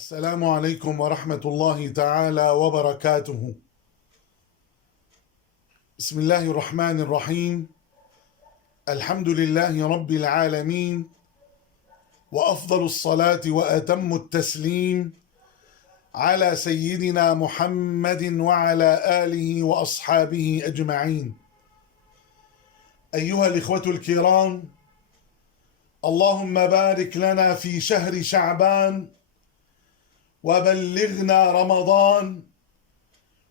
السلام عليكم ورحمة الله تعالى وبركاته. بسم الله الرحمن الرحيم. الحمد لله رب العالمين، وأفضل الصلاة وأتم التسليم على سيدنا محمد وعلى آله وأصحابه أجمعين. أيها الإخوة الكرام، اللهم بارك لنا في شهر شعبان وبلغنا رمضان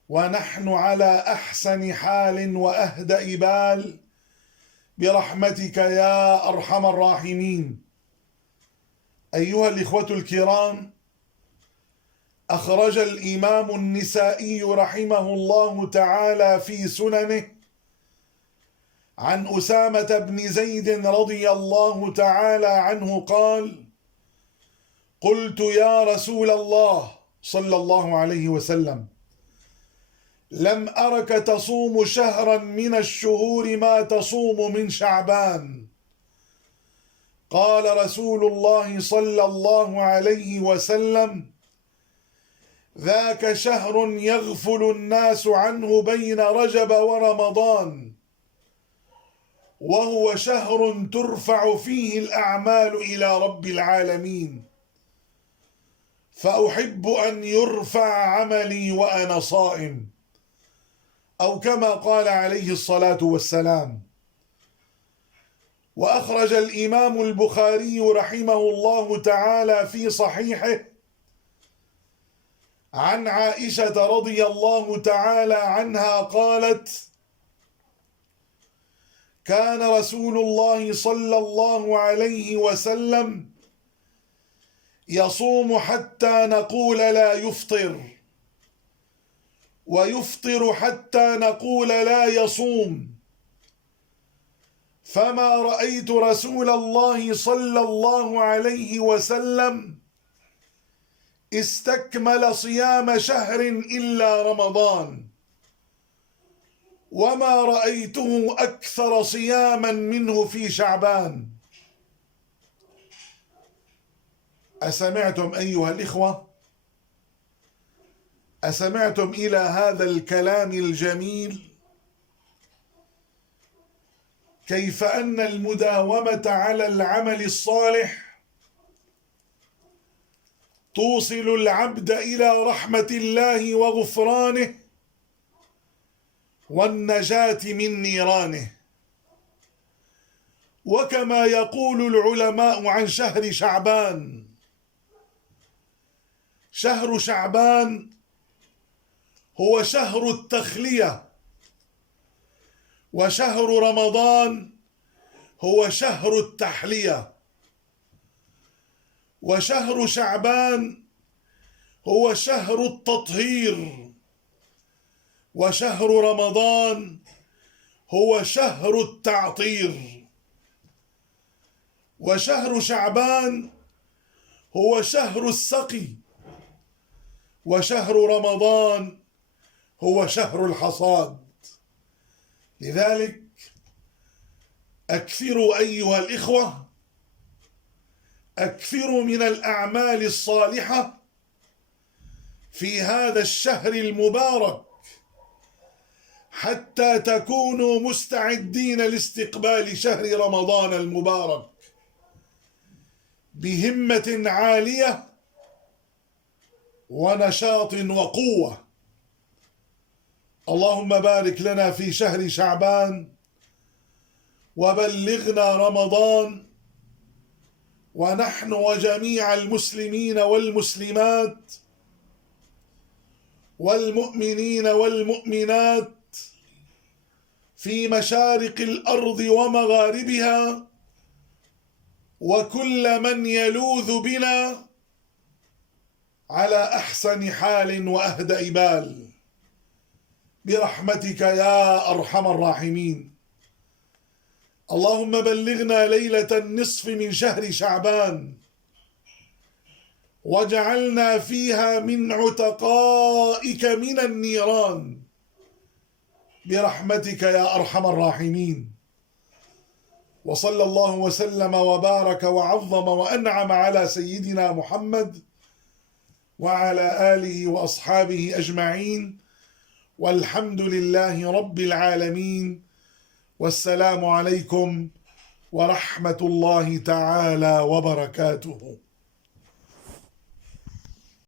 ونحن على أحسن حال وأهدأ بال برحمتك يا أرحم الراحمين. أيها الإخوة الكرام، أخرج الإمام النسائي رحمه الله تعالى في سننه عن أسامة بن زيد رضي الله تعالى عنه قال: قلت يا رسول الله صلى الله عليه وسلم، لم أرك تصوم شهرا من الشهور ما تصوم من شعبان. قال رسول الله صلى الله عليه وسلم: ذاك شهر يغفل الناس عنه بين رجب ورمضان، وهو شهر ترفع فيه الأعمال إلى رب العالمين، فأحب أن يرفع عملي وأنا صائم، أو كما قال عليه الصلاة والسلام. وأخرج الإمام البخاري رحمه الله تعالى في صحيحه عن عائشة رضي الله تعالى عنها قالت: كان رسول الله صلى الله عليه وسلم يصوم حتى نقول لا يفطر، ويفطر حتى نقول لا يصوم، فما رأيت رسول الله صلى الله عليه وسلم استكمل صيام شهر إلا رمضان، وما رأيته أكثر صياما منه في شعبان. أسمعتم أيها الإخوة؟ أسمعتم إلى هذا الكلام الجميل؟ كيف أن المداومة على العمل الصالح توصل العبد إلى رحمة الله وغفرانه والنجاة من نيرانه. وكما يقول العلماء عن شهر شعبان: شهر شعبان هو شهر التخلية، وشهر رمضان هو شهر التحلية. وشهر شعبان هو شهر التطهير، وشهر رمضان هو شهر التعطير. وشهر شعبان هو شهر السقي، وشهر رمضان هو شهر الحصاد. لذلك أكثروا أيها الإخوة، أكثروا من الأعمال الصالحة في هذا الشهر المبارك حتى تكونوا مستعدين لاستقبال شهر رمضان المبارك بهمة عالية ونشاط وقوة. اللهم بارك لنا في شهر شعبان وبلغنا رمضان، ونحن وجميع المسلمين والمسلمات والمؤمنين والمؤمنات في مشارق الأرض ومغاربها، وكل من يلوذ بنا على أحسن حال وأهدأ بال برحمتك يا أرحم الراحمين. اللهم بلغنا ليلة النصف من شهر شعبان، واجعلنا فيها من عتقائك من النيران برحمتك يا أرحم الراحمين. وصلى الله وسلم وبارك وعظم وأنعم على سيدنا محمد وعلى آله وأصحابه أجمعين، والحمد لله رب العالمين، والسلام عليكم ورحمة الله تعالى وبركاته.